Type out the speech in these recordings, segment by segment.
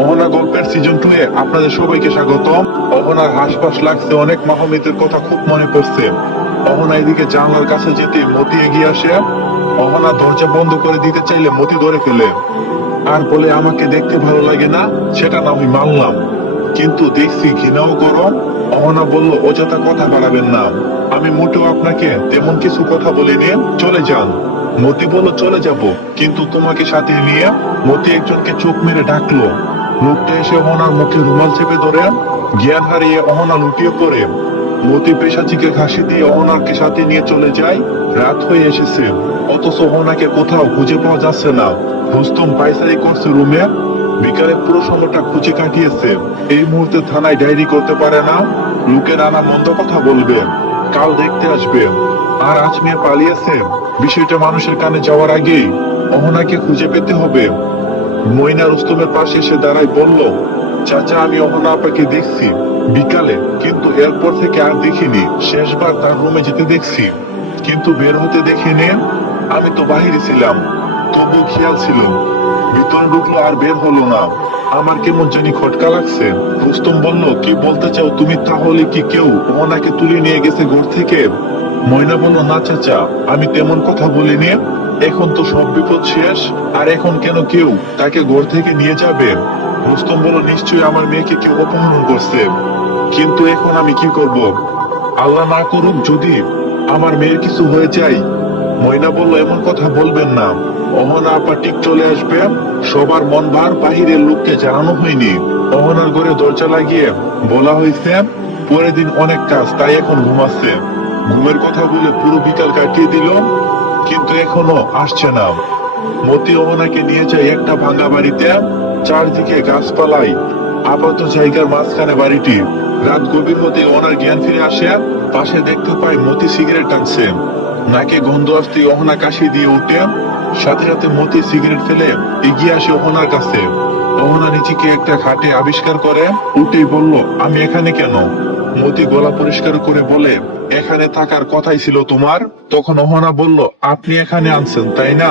অহনা গল্পের সিজন 2 এ আপনাদের সবাইকে স্বাগতম। অহনার হাসপাস লাগছে, অনেক মাহমিতের কথা খুব মনে পড়ছে। অহনা এদিকে জানলার কাছে যেতে মতি এগিয়ে আসে। অহনা দরজা বন্ধ করে দিতে চাইলে মতি ধরে ফেলে আর বলে, আমাকে দেখতে ভালো লাগে না সেটা না আমি মানলাম, কিন্তু দেখছি ঘৃণাও গরম। অহনা বলল, অযথা কথা বাড়াবেন না, আমি মোটেও আপনাকে তেমন কিছু কথা বলিনি, চলে যান। মতি বলল, চলে যাব, কিন্তু তোমাকে সাথে নিয়ে। মতি একজনকে চোখ মেরে ডাকলো। লোকটা এসে অহনার মুখে রুমাল চেপে ধরে জ্ঞান হারিয়ে অহনা লুটিয়ে পড়ে। মতি পেশাচিকে ঘাসি দিয়ে অহনাকে সাথে নিয়ে চলে যায়। রাত হয়ে এসেছে, অথচ অহনাকে কোথাও খুঁজে পাওয়া যাচ্ছে না। রুস্তম পাইচারি করছে রুমে, বিকালে পুরো সময়টা খুঁজে কাটিয়েছে। এই মুহূর্তে থানায় ডায়েরি করতে পারে না, লোকে নানা মন্দ কথা বলবে, কাল দেখতে আসবে। আর আজ মেয়ে পালিয়েছে, বিষয়টা মানুষের কানে যাওয়ার আগেই অহনাকে খুঁজে পেতে হবে। মইনা রুস্তমের পাশে এসে দাঁড়ায়, বলল, চাচা, আমি অহনা আপাকে দেখছি বিকালে, কিন্তু এরপর থেকে আর দেখিনি। শেষবার তার রুমে যেতে দেখছি, কিন্তু বের হতে দেখিনি। আমি তো বাহিরে ছিলাম, তবু খেয়াল ছিল। ভিতরে ঢুকলো আর বের হলো না। আমার কেমন জানি খটকা লাগছে। রুস্তম বলল, কি বলতে চাও তুমি? তাহলে কি কেউ ওনাকে তুলে নিয়ে গেছে ঘর থেকে? ময়না বলল, না চাচা, আমি তেমন কথা বলিনি। এখন তো সব বিপদ শেষ, আর এখন কেন কেউ তাকে ঘর থেকে নিয়ে যাবে? রুস্তম বলল, নিশ্চয়ই আমার মেয়েকে কেউ অপহরণ করছে, কিন্তু এখন আমি কি করব? আল্লাহ না করুক যদি আমার মেয়ের কিছু হয়ে যায়। ময়না বলল, এমন কথা বলবেন না, অহনা আপা ঠিক চলে আসবে। সবার মন ভার বাহিরের লোককে জানানো হয়নি। অহনার ঘরে দরজা লাগিয়ে বলা হয়েছে পরের দিন অনেক কাজ, তাই এখন ঘুমাচ্ছে। ঘুমের কথা বলে পুরো বিকাল কাটিয়ে দিল, কিন্তু এখনো আসছে না। মতি অহনাকে নিয়ে যায় একটা ভাঙা বাড়িতে, চারদিকে গাছপালাই আপাত জায়গার মাঝখানে বাড়িটি। রাত গভীর হতে ওনার জ্ঞান ফিরে আসে। পাশে দেখতে পায় মতি সিগারেট টানছে, নাকে গন্ধ আসতে অহনা কাশি দিয়ে উঠে। সাথে সাথে মতি সিগারেট ফেলে এগিয়ে আসে অহনার কাছে। অহনা নিজেকে একটা খাটে আবিষ্কার করে, উঠেই বলল, আমি এখানে কেন? মতি গলা পরিষ্কার করে বলে, এখানে থাকার কথাই ছিল তোমার। তখন অহনা বলল, আপনি এখানে আনছেন তাই না?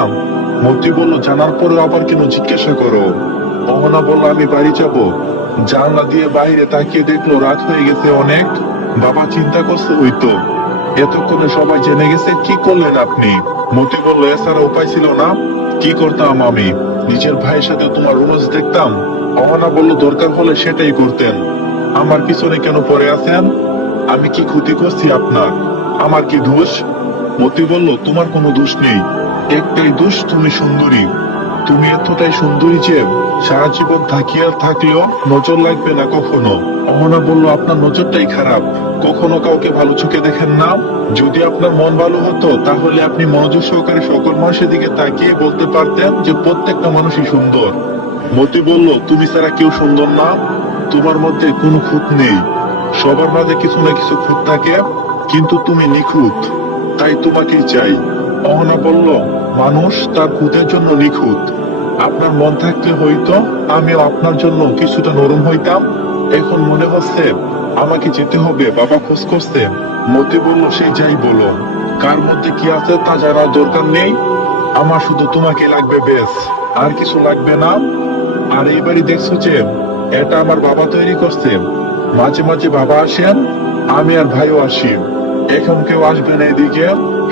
মতি বলল, জানার পরেও আবার কেন জিজ্ঞাসা করো? অহনা বলল, আমি বাড়ি যাব। জানলা দিয়ে বাইরে তাকিয়ে দেখলো রাত হয়ে গেছে অনেক। বাবা চিন্তা করছে হইতো, এতক্ষণে সবাই জেনে গেছে। কি করলেন আপনি? মতি বলল, এছাড়া উপায় ছিল না। কি করতাম আমি? নিজের ভাইয়ের সাথে তোমার রোমান্স দেখতাম। অহনা বলল, দরকার হলে সেটাই করতেন। আমার পিছনে কেন পড়ে আছেন? আমি কি ক্ষতি করছি আপনার? আমার কি দোষ? মতি বলল, তোমার কোনো দোষ নেই, একটাই দোষ, তুমি সুন্দরী। তুমি এতটাই সুন্দরী যে সারা জীবন থাকিয়া থাকলেও নজর লাগবে না কখনো। অহনা বলল, আপনার নজরটাই খারাপ, কখনো কাউকে ভালো চোখে দেখেন না। যদি আপনার মন ভালো হতো তাহলে আপনি মনোযোগ সহকারে সকল মানুষের দিকে তাকিয়ে বলতে পারতেন যে প্রত্যেকটা মানুষই সুন্দর। মতি বলল, তুমি ছাড়া কেউ সুন্দর না, তোমার মধ্যে কোনো খুঁত নেই। সবার মাঝে কিছু না কিছু খুঁত থাকে, কিন্তু তুমি নিখুঁত, তাই তোমাকেই চাই। অহনা বলল, মানুষ তার খুঁতের জন্য নিখুঁত। আপনার মন থাকলে হয়তো আমিও আপনার জন্য কিছুটা নরম হইতাম। এখন মনে হচ্ছে আমাকে যেতে হবে, বাবা খোঁজ করছে। মতি বলল, সে যাই বলো, কার মধ্যে কি আছে তা জানার দরকার নেই। আমার শুধু তোমাকে লাগবে, বেশ, আর কিছু লাগবে না। আর এই বাড়ি দেখছো যে, এটা আমার বাবা তৈরি করছে। মাঝে মাঝে বাবা আসেন, আমি আর ভাইও আসি। এখন কেউ আসবে না এদিকে,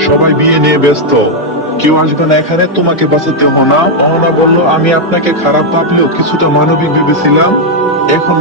সবাই বিয়ে নিয়ে ব্যস্ত, কেউ আসবে না এখানে তোমাকে বাঁচাতে। অহনা বলল, আমি আপনাকে খারাপ ভাবলেও কিছুটা মানবিক ভেবেছিলাম। এখন